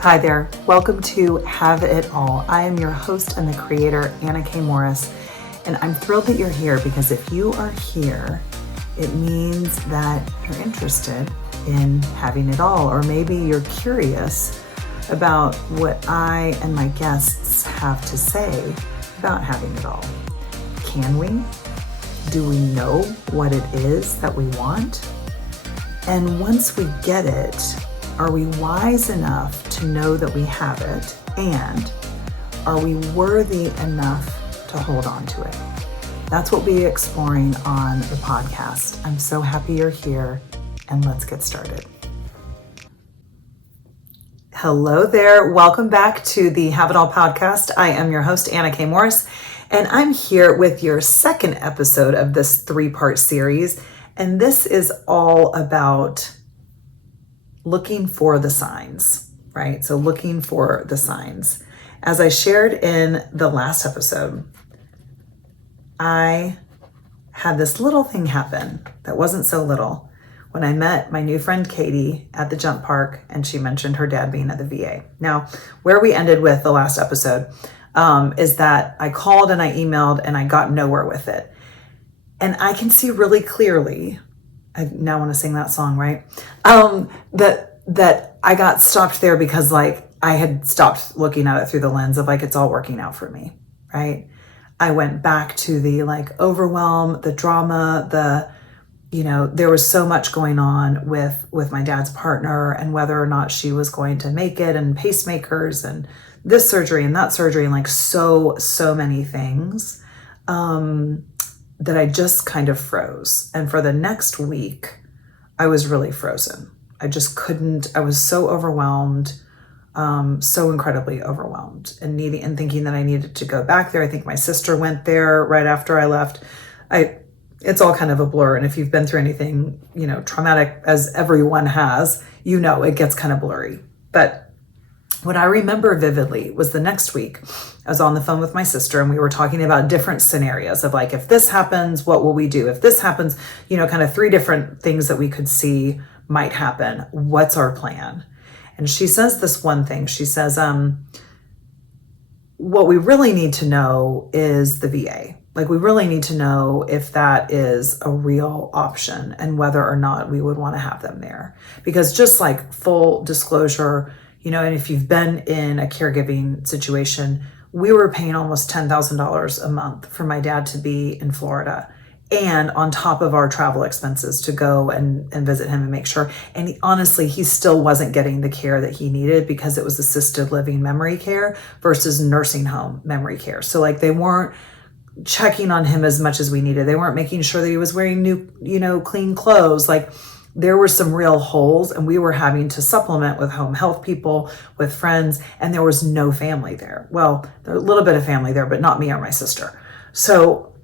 Hi there. Welcome to Have It All. I am your host and the creator, Anna K. Morris, and I'm thrilled that you're here because if you are here, it means that you're interested in having it all, or maybe you're curious about what I and my guests have to say about having it all. Can we? Do we know what it is that we want? And once we get it, are we wise enough to know that we have it? And are we worthy enough to hold on to it? That's what we'll be exploring on the podcast. I'm so happy you're here, and let's get started. Hello there. Welcome back to the Have It All podcast. I am your host, Anna K. Morris, and I'm here with your second episode of this three-part series. And this is all about looking for the signs, right? So looking for the signs. As I shared in the last episode, I had this little thing happen that wasn't so little when I met my new friend Katie at the jump park, and she mentioned her dad being at the VA. Now, where we ended with the last episode is that I called and I emailed and I got nowhere with it. And I can see really clearly, I now want to sing that song, right? That I got stopped there because I had stopped looking at it through the lens of it's all working out for me, right? I went back to the overwhelm, the drama, there was so much going on with my dad's partner and whether or not she was going to make it, and pacemakers and this surgery and that surgery and so many things that I just kind of froze. And for the next week, I was really frozen. I just couldn't, I was so overwhelmed, so incredibly overwhelmed and thinking that I needed to go back there. I think my sister went there right after I left. It's all kind of a blur. And if you've been through anything, traumatic, as everyone has, it gets kind of blurry. But what I remember vividly was the next week, I was on the phone with my sister and we were talking about different scenarios of if this happens, what will we do? If this happens, kind of three different things that we could see might happen. What's our plan? And she says this one thing. She says, what we really need to know is the VA. We really need to know if that is a real option and whether or not we would want to have them there. Because just full disclosure, and if you've been in a caregiving situation, we were paying almost $10,000 a month for my dad to be in Florida, and on top of our travel expenses to go and visit him and make sure. And honestly, he still wasn't getting the care that he needed because it was assisted living memory care versus nursing home memory care. So they weren't checking on him as much as we needed. They weren't making sure that he was wearing new, clean clothes. There were some real holes, and we were having to supplement with home health people, with friends, and there was no family there. Well, there was a little bit of family there, but not me or my sister. So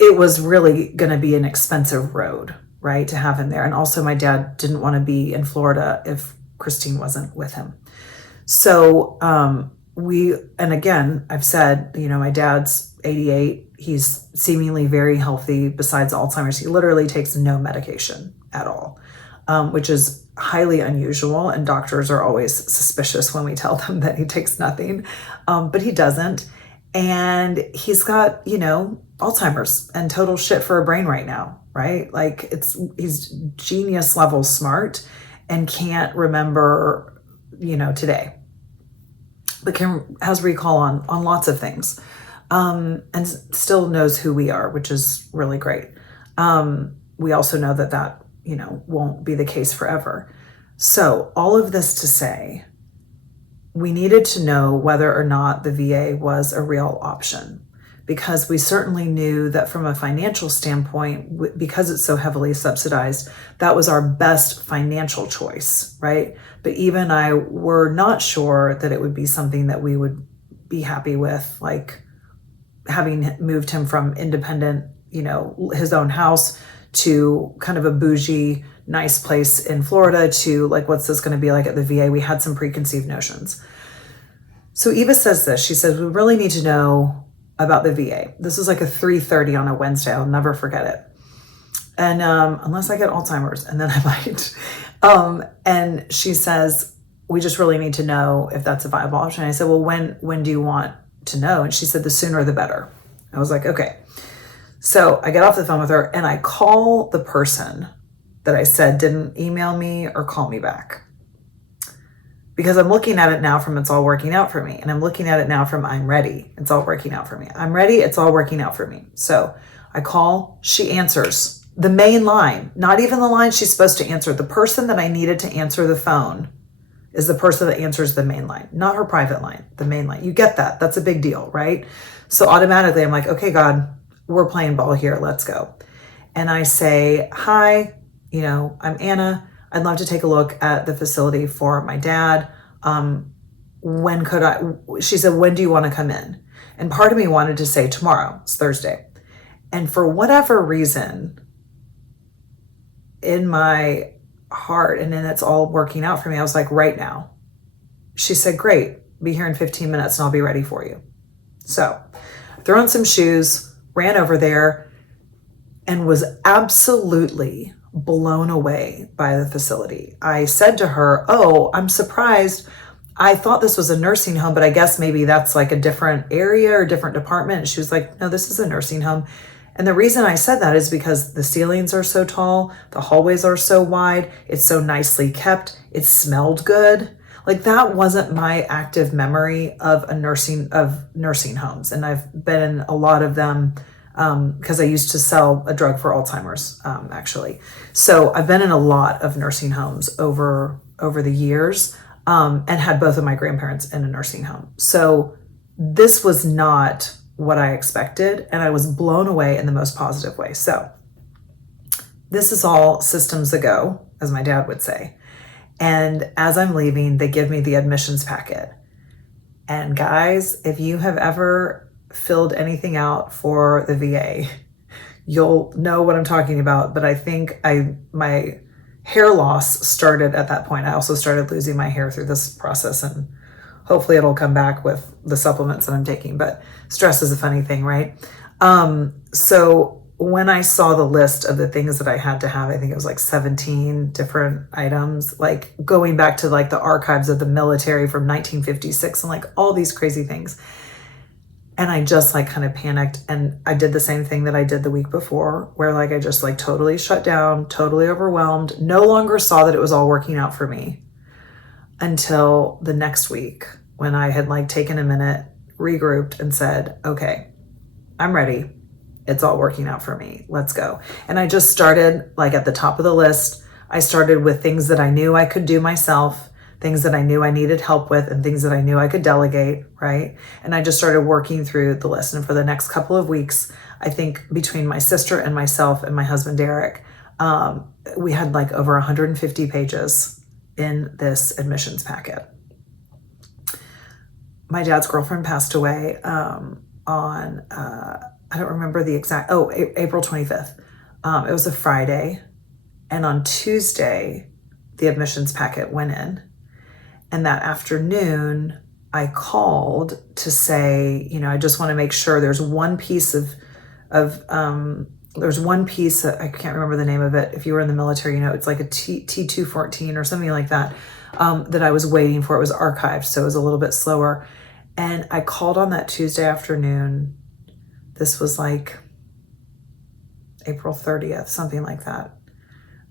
it was really going to be an expensive road, right, to have him there. And also my dad didn't want to be in Florida if Christine wasn't with him. So and again, I've said, my dad's 88. He's seemingly very healthy besides Alzheimer's. He literally takes no medication at all, which is highly unusual. And doctors are always suspicious when we tell them that he takes nothing, but he doesn't. And he's got, Alzheimer's and total shit for a brain right now, right? He's genius level smart and can't remember, today, but has recall on lots of things. And still knows who we are, which is really great. We also know that won't be the case forever. So all of this to say, we needed to know whether or not the VA was a real option, because we certainly knew that from a financial standpoint, because it's so heavily subsidized, that was our best financial choice, right? But even I were not sure that it would be something that we would be happy with, having moved him from independent, his own house to kind of a bougie, nice place in Florida to what's this going to be like at the VA? We had some preconceived notions. So Eva says this, she says, we really need to know about the VA. This was a 3:30 on a Wednesday. I'll never forget it. And unless I get Alzheimer's, and then I might. And she says, we just really need to know if that's a viable option. I said, well, when do you want to know? And she said, the sooner the better. I was like, okay. So I get off the phone with her and I call the person that I said didn't email me or call me back. Because I'm looking at it now from it's all working out for me. And I'm looking at it now from I'm ready. It's all working out for me. I'm ready. It's all working out for me. So I call, she answers the main line, not even the line she's supposed to answer. The person that I needed to answer the phone is the person that answers the main line, not her private line, the main line. You get that. That's a big deal, right? So automatically I'm like, okay, God, we're playing ball here. Let's go. And I say, hi, I'm Anna. I'd love to take a look at the facility for my dad. When could I? She said, when do you want to come in? And part of me wanted to say tomorrow. It's Thursday. And for whatever reason, in my heart, and then it's all working out for me, I was like, right now. She said, great. Be here in 15 minutes and I'll be ready for you. So threw on some shoes, ran over there, and was absolutely blown away by the facility. I said to her, oh, I'm surprised. I thought this was a nursing home, but I guess maybe that's like a different area or different department. And she was like, no, this is a nursing home. And the reason I said that is because the ceilings are so tall, the hallways are so wide, it's so nicely kept, it smelled good. Like that wasn't my active memory of nursing homes. And I've been in a lot of them because I used to sell a drug for Alzheimer's, actually. So I've been in a lot of nursing homes over the years, and had both of my grandparents in a nursing home. So this was not what I expected, and I was blown away in the most positive way. So this is all systems ago, as my dad would say. And as I'm leaving, they give me the admissions packet. And guys, if you have ever filled anything out for the VA, you'll know what I'm talking about. But I think my hair loss started at that point. I also started losing my hair through this process, and hopefully it'll come back with the supplements that I'm taking. But stress is a funny thing, right? So when I saw the list of the things that I had to have, I think it was like 17 different items, like going back to like the archives of the military from 1956 and like all these crazy things. And I just like kind of panicked, and I did the same thing that I did the week before, where like I just like totally shut down, totally overwhelmed, no longer saw that it was all working out for me until the next week when I had like taken a minute, regrouped, and said, okay, I'm ready. It's all working out for me. Let's go. And I just started like at the top of the list. I started with things that I knew I could do myself, things that I knew I needed help with, and things that I knew I could delegate, right? And I just started working through the list. And for the next couple of weeks, I think between my sister and myself and my husband, Derek, we had like over 150 pages in this admissions packet. My dad's girlfriend passed away on, I don't remember the exact, April 25th. It was a Friday. And on Tuesday, the admissions packet went in. And that afternoon, I called to say, I just want to make sure there's one piece there's one piece, I can't remember the name of it. If you were in the military, it's like a T214 or something like that, that I was waiting for. It was archived, so it was a little bit slower. And I called on that Tuesday afternoon. This was like April 30th, something like that.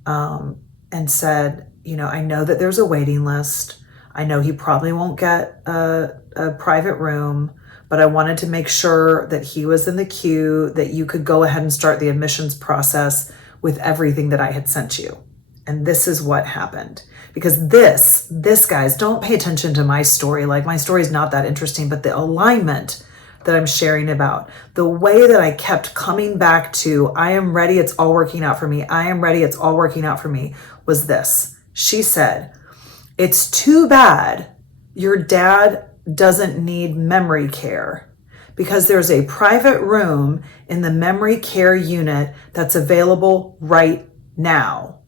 And said, I know that there's a waiting list. I know he probably won't get a private room, but I wanted to make sure that he was in the queue, that you could go ahead and start the admissions process with everything that I had sent you. And this is what happened. Because this guys, don't pay attention to my story. Like my story is not that interesting, but the alignment that I'm sharing about, the way that I kept coming back to, I am ready, it's all working out for me. I am ready, it's all working out for me, was this. She said, it's too bad your dad doesn't need memory care because there's a private room in the memory care unit that's available right now.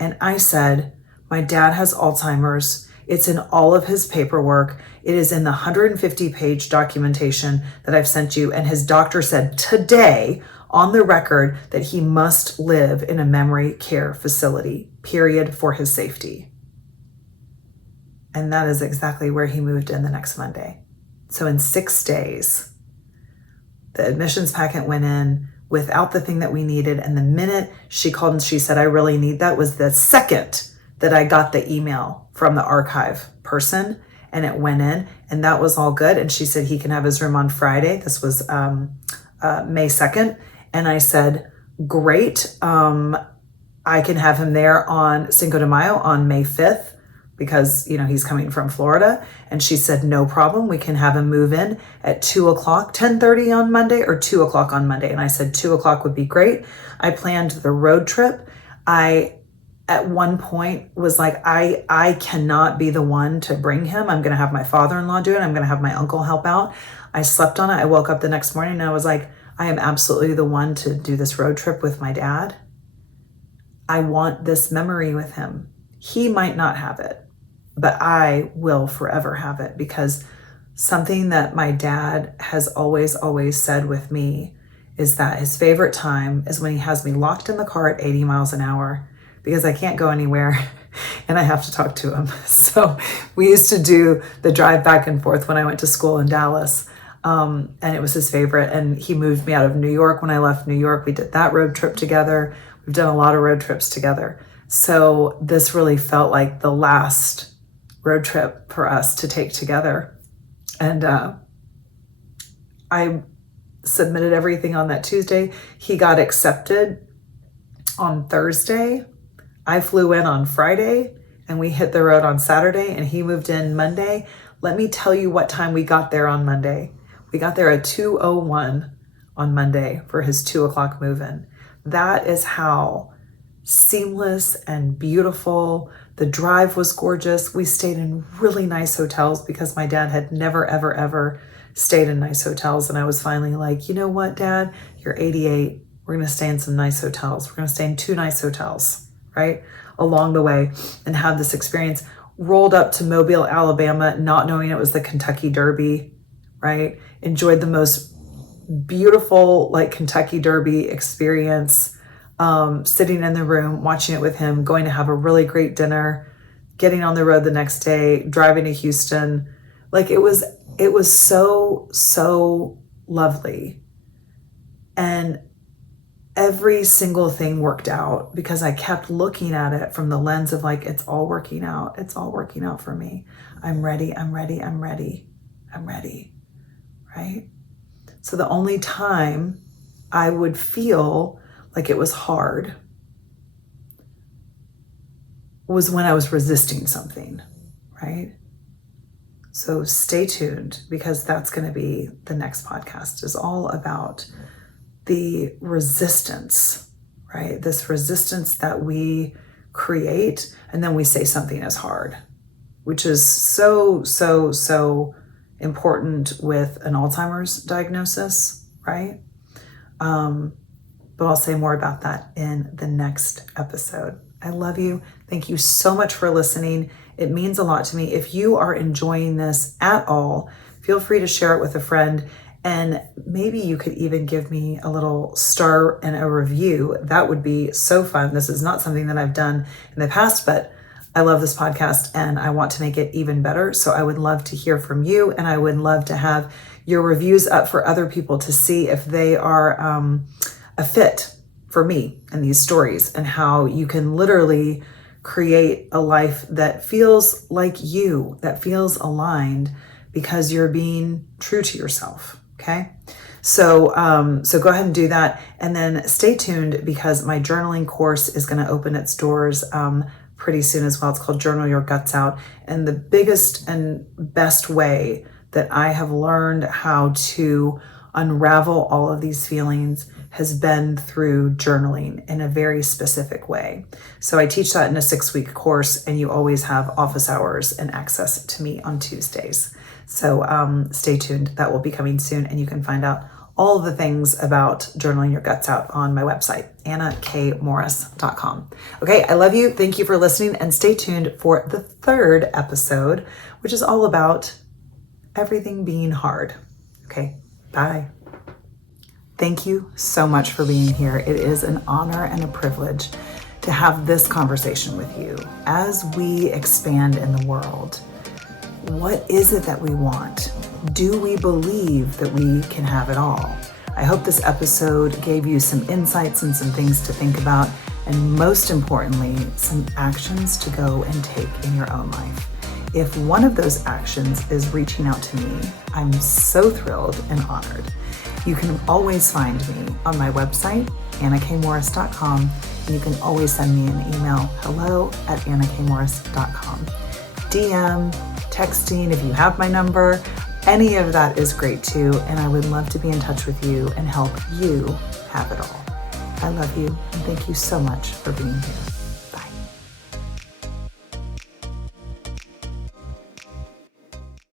And I said, my dad has Alzheimer's. It's in all of his paperwork. It is in the 150-page documentation that I've sent you. And his doctor said today on the record that he must live in a memory care facility, period, for his safety. And that is exactly where he moved in the next Monday. So in 6 days, the admissions packet went in without the thing that we needed. And the minute she called and she said, I really need that, was the second that I got the email from the archive person, and it went in, and that was all good. And she said, he can have his room on Friday. This was May 2nd. And I said, great. I can have him there on Cinco de Mayo on May 5th because, he's coming from Florida. And she said, no problem. We can have him move in at 2 o'clock, 10:30 on Monday or 2 o'clock on Monday. And I said, 2 o'clock would be great. I planned the road trip. I, at one point, was like, I cannot be the one to bring him. I'm going to have my father-in-law do it. I'm going to have my uncle help out. I slept on it. I woke up the next morning and I was like, I am absolutely the one to do this road trip with my dad. I want this memory with him. He might not have it, but I will forever have it, because something that my dad has always said with me is that his favorite time is when he has me locked in the car at 80 miles an hour because I can't go anywhere and I have to talk to him. So we used to do the drive back and forth when I went to school in Dallas. And it was his favorite. And he moved me out of New York when I left New York. We did that road trip together. We've done a lot of road trips together. So this really felt like the last road trip for us to take together. And I submitted everything on that Tuesday. He got accepted on Thursday. I flew in on Friday and we hit the road on Saturday, and he moved in Monday. Let me tell you what time we got there on Monday. We got there at 2:01 on Monday for his 2 o'clock move-in. That is how seamless and beautiful. The drive was gorgeous. We stayed in really nice hotels because my dad had never, ever stayed in nice hotels. And I was finally like, you know what, Dad, you're 88. We're going to stay in some nice hotels. We're going to stay in 2 nice hotels, right? Along the way, and have this experience. Rolled up to Mobile, Alabama, not knowing it was the Kentucky Derby, right? Enjoyed the most beautiful Kentucky Derby experience, sitting in the room, watching it with him, going to have a really great dinner, getting on the road the next day, driving to Houston. It was so lovely. And every single thing worked out because I kept looking at it from the lens of it's all working out. It's all working out for me. I'm ready. Right? So the only time I would feel like it was hard was when I was resisting something, right? So stay tuned, because that's going to be the next podcast, is all about the resistance, right? This resistance that we create, and then we say something is hard, which is so important with an Alzheimer's diagnosis, right? But I'll say more about that in the next episode. I love you. Thank you so much for listening. It means a lot to me. If you are enjoying this at all, feel free to share it with a friend. And maybe you could even give me a little star and a review. That would be so fun. This is not something that I've done in the past, but I love this podcast and I want to make it even better. So I would love to hear from you, and I would love to have your reviews up for other people to see if they are a fit for me and these stories, and how you can literally create a life that feels like you, that feels aligned, because you're being true to yourself. Okay. So go ahead and do that. And then stay tuned, because my journaling course is going to open its doors pretty soon as well. It's called Journal Your Guts Out. And the biggest and best way that I have learned how to unravel all of these feelings has been through journaling in a very specific way. So I teach that in a 6-week course, and you always have office hours and access to me on Tuesdays. So stay tuned. That will be coming soon, and you can find out all the things about journaling your guts out on my website, annakmorris.com. Okay, I love you. Thank you for listening, and stay tuned for the 3rd episode, which is all about everything being hard. Okay, bye. Thank you so much for being here. It is an honor and a privilege to have this conversation with you as we expand in the world. What is it that we want? Do we believe that we can have it all? I hope this episode gave you some insights and some things to think about, and most importantly, some actions to go and take in your own life. If one of those actions is reaching out to me, I'm so thrilled and honored. You can always find me on my website, annakmorris.com, and you can always send me an email, hello@annakmorris.com. DM, texting, if you have my number, any of that is great too, and I would love to be in touch with you and help you have it all. I love you, and thank you so much for being here.